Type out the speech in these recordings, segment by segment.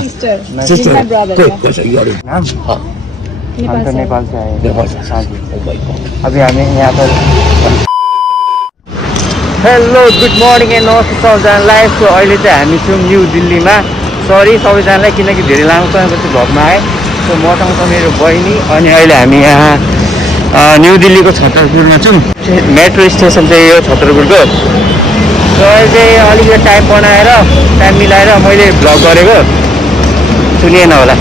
sister. My He's sister. my brother. Yeah. नाम नेपाल से। नेपाल से आए हाँ जी अभी हमें यहाँ पर हेलो गुड मर्निङ एन्ड नमस्ते सबैजनालाई सो अहिले चाहिँ हामी छौँ न्यू दिल्लीमा सरी सबैजनालाई किनकि धेरै लामो समयपछि भ्लगमा आएँ सो मसँग छ मेरो बहिनी अनि अहिले हामी यहाँ न्यू दिल्लीको छतरपुरमा छौँ मेट्रो स्टेसन चाहिँ यो छतरपुरको सो अहिले चाहिँ अलिकति टाइम बनाएर टाइम मिलाएर मैले भ्लग गरेको सुनिएन होला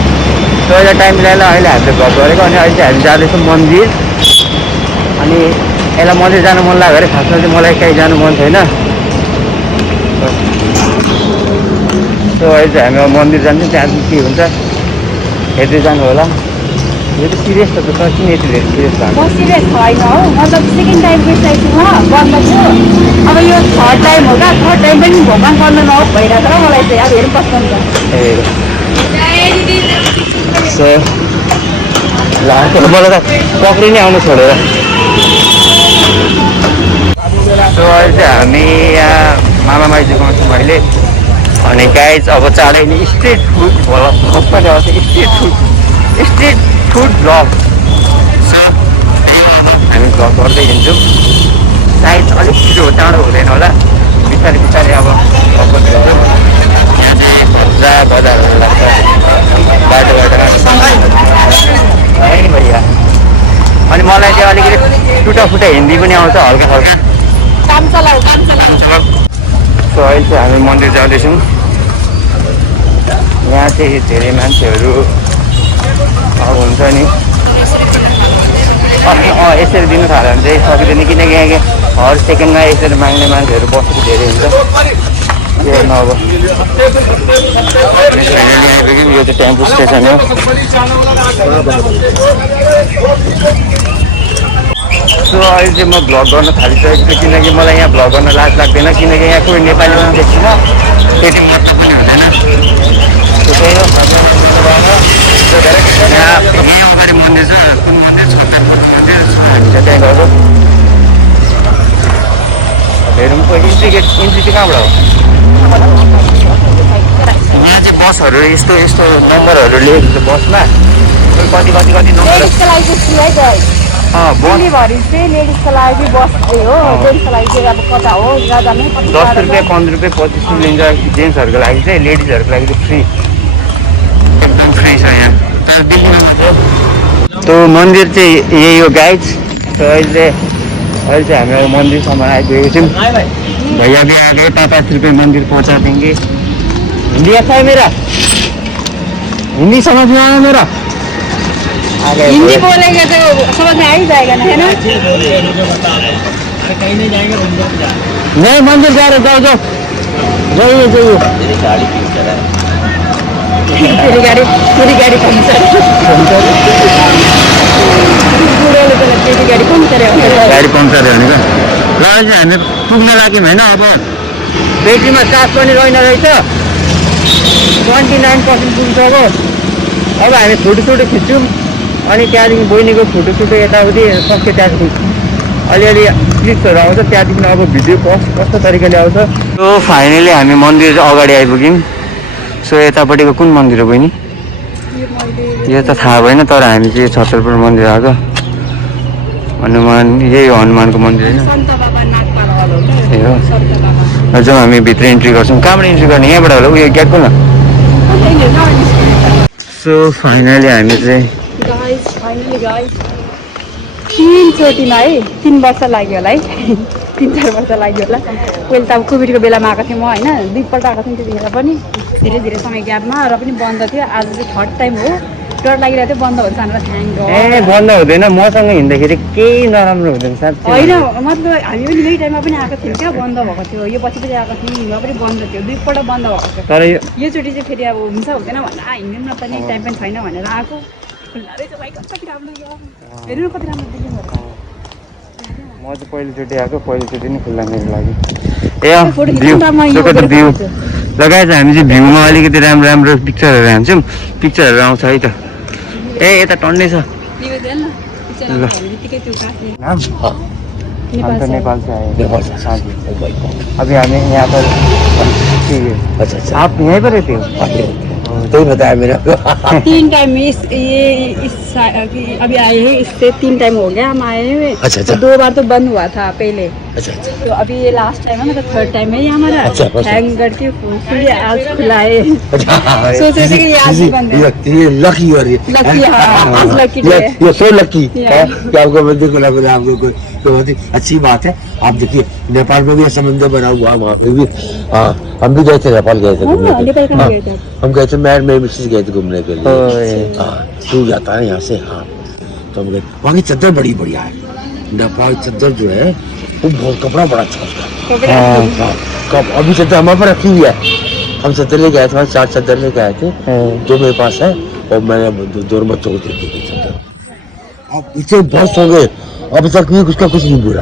सो अहिले टाइम मिलाएर अहिले हामीले भ्लग गरेको अनि अहिले चाहिँ हामी जाँदैछौँ मन्दिर अनि यसलाई मन्दिर जानु मन लाग्यो अरे खासमा चाहिँ मलाई कहीँ जानु मन छैन सो अहिले चाहिँ हामी मन्दिर जान्छौँ त्यहाँ चाहिँ के हुन्छ हेर्दै जानु होला यो त सिरियस त तर किन यति धेरै सिरियस भएको म सिरियस छैन हो मतलब सेकेन्ड टाइम गइसकेको छु गर्नको अब यो थर्ड टाइम हो क्या थर्ड टाइम पनि भगवान गर्नु नहोस् भइरहेको छ र मलाई चाहिँ अब हेर्नु पर्छ नि त सो ल मलाई त पक्रि नै आउनु छोडेर सो अहिले चाहिँ हामी यहाँ मामा माइजूकोमा छौँ अहिले अनि गाइज अब चाँडै नै स्ट्रिट फुड भ्लग पनि आउँछ स्ट्रिट फुड भ्लग सो हामी भ्लग गर्दै हिँड्छौँ सायद अलिक छिटो चाँडो हुँदैन होला बिस्तारै बिस्तारै अब भ्लग गर्दै हिँड्छौँ यहाँ चाहिँ भजा बजारहरू लाग्छ बाटो है नि भैया अनि मलाई चाहिँ अलिकति टुटाफुटा हिन्दी पनि आउँछ हल्का हल्का काम चलाऊ सो अहिले चाहिँ हामी मन्दिर जाँदैछौँ यहाँ चाहिँ धेरै मान्छेहरू अब हुन्छ नि यसरी दिनु थाल्यो भने चाहिँ सकिँदैन किनकि यहाँ हर सेकेन्डमा यसरी माग्ने मान्छेहरू बसेको धेरै हुन्छ त्यो अब आइपुग्यो यो चाहिँ टेम्पो स्टेसन हो सो अहिले चाहिँ म भ्लग गर्न थालिसकेको छु किनकि मलाई यहाँ भ्लग गर्न लाज लाग्दैन किनकि यहाँ कोही नेपाली पनि देखिन त्यति मतलब पनि हुँदैन त्यही हो यहाँ यहीँ अगाडि मन्दिर छ कुन मन्दिर छतरपुर मन्दिर हामी चाहिँ त्यहाँ गएको हेरौँ इन्ट्री चाहिँ कहाँबाट हो यहाँ चाहिँ बसहरू यस्तो यस्तो नम्बरहरू लेखेको छ बसमा कति कति कति नम्बर भोलिभरि चाहिँ लेडिजको लागि बस चाहिँ हो जेन्ट्सको लागि चाहिँ अब कता हो जाँदा नै 10 रुपियाँ 15 रुपियाँ 25 लिन्छ जेन्ट्सहरूको लागि चाहिँ लेडिजहरूको लागि चाहिँ फ्री एकदम फ्री छ यहाँ तर दिल्लीमा मात्र त्यो मन्दिर चाहिँ यही हो गाइज तो अहिले चाहिँ हामी अब मन्दिरसम्म आइपुगेको छौँ भैया भी आ गए 50 रुपियाँ मंदिर पहुँचा देंगे हिंदी अच्छा है मेरा हिंदी समझ में आया मेरा हिंदी बोलेंगे तो समझ में आ ही जाएगा ना है ना कहीं नहीं जाएंगे नहीं मंदिर जा रहे जाओ जाओ जाइए जाइए तेरी गाड़ी पंचर तेरी गाड़ी पंचर है गाडी पंचर है भने ल अहिले हामी पुग्न लाग्यौँ होइन अब ब्याट्रीमा चार्ज पनि रहेन रहेछ 29% पुगिसक्यो अब हामी फोटो खिच्छौँ अनि त्यहाँदेखि बहिनीको फोटो यताउति सक्यो त्यहाँदेखि अलिअलि क्लिप्सहरू आउँछ त्यहाँदेखि अब भिडियो कस्तो तरिकाले आउँछ सो फाइनली हामी मन्दिर अगाडि आइपुग्यौँ सो यतापट्टिको कुन मन्दिर हो बहिनी यो त थाहा भएन तर हामी चाहिँ छतरपुर मन्दिर आएको हनुमान यही हो हनुमानको मन्दिर होइन ए हो जाउँ हामी भित्र इन्ट्री गर्छौँ कहाँबाट इन्ट्री गर्ने यहाँबाट होला उयो गेटको न सो फाइनली हामी चाहिँ तीनचोटिमा है 3 वर्ष लाग्यो होला है 3-4 वर्ष लाग्यो होला पहिले त अब कोभिडको बेलामा आएको थिएँ म होइन 2 पल्ट आएको थिएँ त्यतिखेर पनि धेरै समय ग्यापमा र पनि बन्द थियो आज चाहिँ थर्ड टाइम हो डर लागिरहेको थियो बन्द हुन्छ भनेर थ्याङ्क गड ए बन्द हुँदैन मसँग हिँड्दाखेरि केही नराम्रो हुँदैन साथी होइन मतलब हामी पनि यही टाइममा पनि आएको थियौँ क्या बन्द भएको थियो यो पछि आएको थियौँ हिँड्न पनि बन्द थियो 2 पल्ट बन्द भएको थियो तर योचोटि चाहिँ फेरि अब हुन्छ हुँदैन भनेर हिँड्यौँ न त नि टाइम पनि छैन भनेर आएको खुल्ला रहेछ भाइ कति राम्रो हेर्नु कति राम्रो देख्यौँ म चाहिँ पहिलोचोटि आएको पहिलोचोटि नै खुल्ला मेरो लागि ए भ्यू लगाएर हामी चाहिँ भ्यूमा अलिकति राम्रो पिक्चरहरू हान्छौँ पिक्चरहरू आउँछ है त ए यता टन्नै छ नेपाल से आए अभी हमें यहाँ पर आप यहीं पर रहते हो तो ही बताया मेरा 3 टाइम अभी आए हैं, इससे 3 टाइम हो गया हम आए हुए। अच्छा, अच्छा। तो 2 बार तो बंद हुआ था पहले, अच्छा अच्छा तो अभी ये लास्ट टाइम है, मतलब 3rd टाइम है ये हमारा। अच्छा, अच्छा। हैंग करके फिर आज खुलाए। अच्छा सोच रहे थे कि ये आज ही बंद है। ये लकी हो रही है लकी, हाँ, आज lucky day है। ये सो लकी Yeah. है कि आपको मंदिर खुला मिला आपको कोई, तो बहुत ही अच्छी बात है। आप देखिए नेपाल में भी ऐसा मंदिर बना हुआ, वहाँ पे भी हम भी गए थे, नेपाल गए थे घूमने के नेपाल लिए। कहाँ गए थे आप? हम गए थे, मैं मिसेस गए थे घूमने के लिए। ओए। टूर जाता है यहाँ से। हाँ, तो हम गए। वहाँ की चद्दर बड़ी बढ़िया है। नेपाल चद्दर जो है वो बहुत, कपड़ा बड़ा अच्छा उसका। हाँ, कब अभी चद्दर हमारे पर रखी हुई है। हम चद्दर लेके आए थे, 4 चद्दर लेके आए थे, 2 मेरे पास है और मैंने 2 बच्चों को दे दी चद्दर। अब इसे बहुत हो गए, अभी तक भी उसका कुछ नहीं बुरा,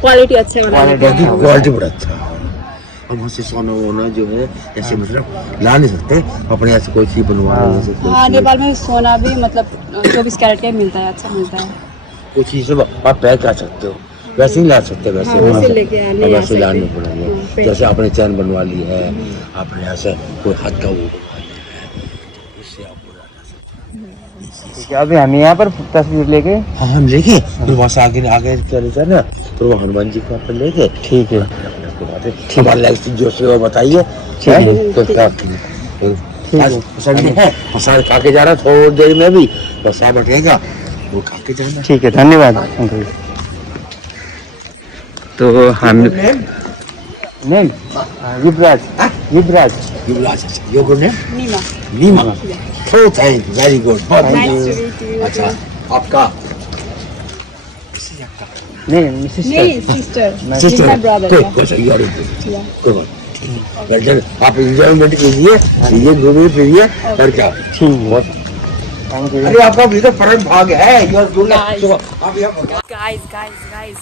क्वालिटी अच्छा है, क्वालिटी बड़ा अच्छा है। अब हमसे सोना वोना जो है ऐसे मतलब ला नहीं सकते, अपने यहाँ से कोई चीज बनवा नहीं सकते। हाँ, नेपाल में सोना भी मतलब 24 कैरेट का ही मिलता है, अच्छा मिलता है। कुछ चीज़ आप पैक कर सकते हो, वैसे ही ला सकते हो। वैसे हाँ, वैसे लेके आने आ वैसे लाने सकते। पड़ेंगे। हाँ, जैसे आपने चैन बनवा ली है, आपने यहाँ से कोई हाथ का वो बनवा लिया है, इससे आप पूरा ला सकते ठीक है, अभी हामी यहाँ पर तस्वीर लेके। हो। हाँ, हम लेके फिर वहाँ से आगे आगे चले जाए ना, फिर वो हनुमान जी को अपन लेके ठीक है। हमारे लाइफ जो से और बताइए। ठीक है। तो संडे है, प्रसाद खा के जाना थोड़ी देर में भी, प्रसाद बटेगा वो खा के जाना। ठीक है, धन्यवाद अंकल। तो हम name Yuvraj, Yuvraj. Yuvraj, your good name? Neema. Neema. So thank you, very good. बहुत Nice to meet you. अच्छा, आपका नहीं सिस्टर। नहीं, sister, sister, my brother. good, good, you are good. Yeah. Good. Well done. आप enjoyment कीजिए, ये घूमिए फिरिए और क्या। ठीक है, थैंक यू। अरे आपका भी तो फर्क भाग है, you are good. आप यहाँ गाइज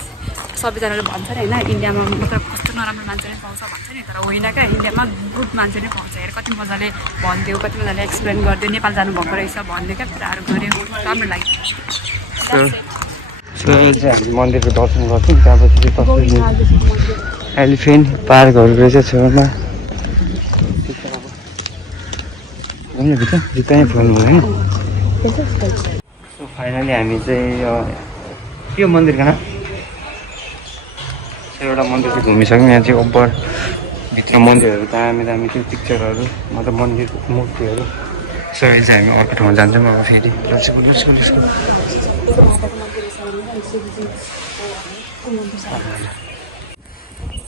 सबैजनाले भन्छ नि होइन, इन्डियामा मतलब कस्तो नराम्रो मान्छे नै पाउँछ भन्छ नि, तर होइन क्या, इन्डियामा गुड मान्छे नै पाउँछ। हेर कति मजाले भन्थ्यो, कति मजाले एक्सप्लेन गरिदियो, नेपाल जानुभएको रहेछ भन्थ्यो क्या, कुराहरू गऱ्यो, राम्रो लाग्यो। सो चाहिँ हामी मन्दिरको दर्शन गर्छौँ, त्यहाँपछि चाहिँ तस्बिर एलिफेन्ट पार्कहरू रहेछ छेउमा। भित्र जुत्ता खोल्नु होइन। सो फाइनली हामी चाहिँ यो मन्दिरको नाम एउटा मन्दिर चाहिँ घुमिसक्यौँ। यहाँ चाहिँ ओभर भित्र मन्दिरहरू दामी दामी त्यो पिक्चरहरू, मतलब मन्दिरको मूर्तिहरू। सो अहिले चाहिँ हामी अर्को ठाउँ जान्छौँ अब फेरि।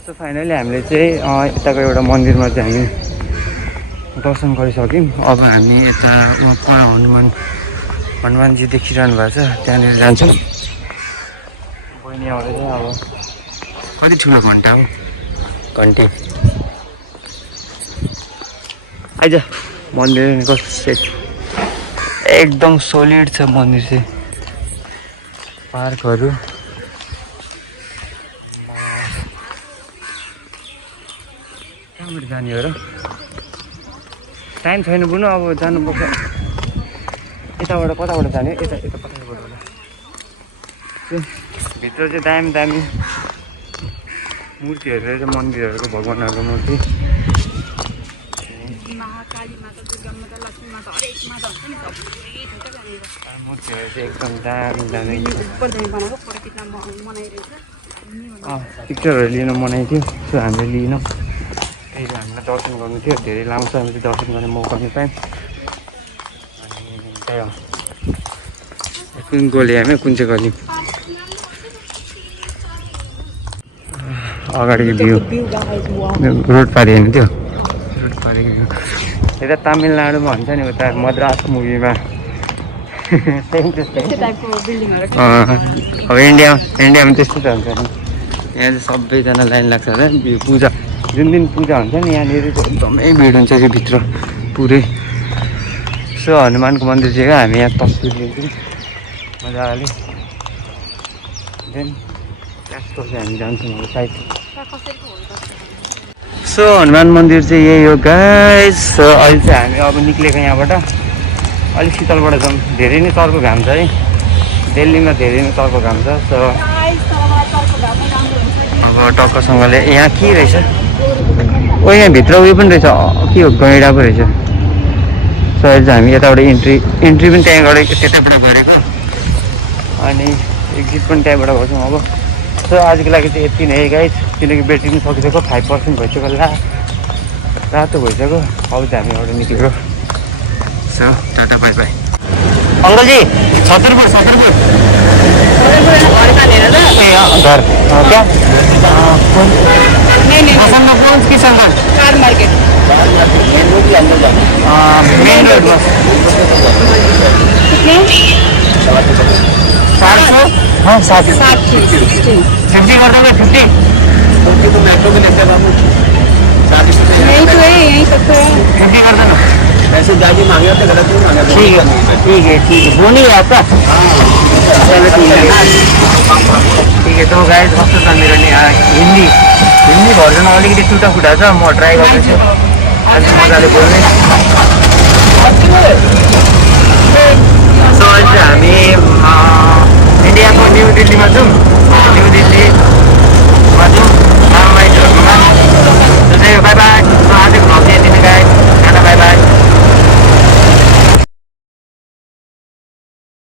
सो फाइनली हामीले चाहिँ यताको एउटा मन्दिरमा चाहिँ हामी दर्शन गरिसक्यौँ। अब हामी यता पर हनुमानजी देखिरहनु भएको छ, त्यहाँनिर जान्छौँ। बहिनी आउँदैछ। अब कति ठुलो घन्टा हो, घन्टी आइज। मन्दिर कस्तो सेट, एकदम सोलिड छ मन्दिर चाहिँ। पार्कहरू कहाँबाट जाने हो र? टाइम छैन बुनु, अब जानुपर्छ। यताबाट कताबाट जाने? यता कताबाट होला। भित्र चाहिँ दामी दामी मूर्तिहरू रहेछ, मन्दिरहरूको, भगवान्हरूको मूर्ति। मूर्तिहरू चाहिँ एकदम दामी दामी पिक्चरहरू लिन मनाइ थियो। सो हामीले लिनौँ। अहिले हामीलाई दर्शन गर्नु थियो, धेरै लामो समय चाहिँ दर्शन गर्ने मौका पनि पायौँ। अनि त्यही हो, कुन गली हामी कुन चाहिँ गली अगाडिको भ्यू रोड पारि होइन, त्यो रोड पारिको भ्यू। यता तमिलनाडुमा हुन्छ नि, उता मद्रास मुभीमा सेम त्यस्तै। अब इन्डियामा त्यस्तो त हुन्छ नि। यहाँ चाहिँ सबैजना लाइन लाग्छ होला पूजा, जुन दिन पूजा हुन्छ नि यहाँनिर चाहिँ एकदमै भिड हुन्छ कि भित्र पुरै। सो हनुमानको मन्दिर चाहिँ हामी यहाँ तस्बिर लिन्छौँ मजाले, देन त्यसपछि हामी जान्छौँ अब साइड। सो हनुमान मन्दिर चाहिँ यही हो गाइस। सो अहिले चाहिँ हामी अब निक्लेको यहाँबाट, अलिक शीतलबाट जाउँ। धेरै नै चर्को घाम छ है, दिल्लीमा धेरै नै चर्को घाम छ। सो अब टक्कसँगले यहाँ के रहेछ, ओ यहाँ भित्र उयो पनि रहेछ, के हो गैँडा पो रहेछ। सो अहिले चाहिँ हामी यताबाट इन्ट्री पनि त्यहाँबाट त्यताबाट गरेको अनि एक्जिट पनि त्यहाँबाट गर्छौँ अब। सो आजको लागि चाहिँ यति नै गाइज, किनकि ब्याट्री पनि सकिसक्यो, 5% भइसक्यो, रातो भइसक्यो। अब चाहिँ हामी एउटा निक्लेको। So tata bye bye. अङ्कलजी 70 फुट घर कालेर ल ए घर क्या पसन्द कौन किस अंकल? कार मार्केट मेन रोडमा कितने 400 हाँ 60 60 50 कर दोगे 50 यही तो है, यही तक तो है। 50 कर देना। ऐसे दादी मांगे होते गलत नहीं मांगे। ठीक है वो नहीं है आपका। चलो ठीक है तो गाइस कस्तो छ मेरो नि हिन्दी भर्जन अलिकति टुटा फुटा छ, म ट्राई गर्दैछु अलिक मजाले बोल्ने।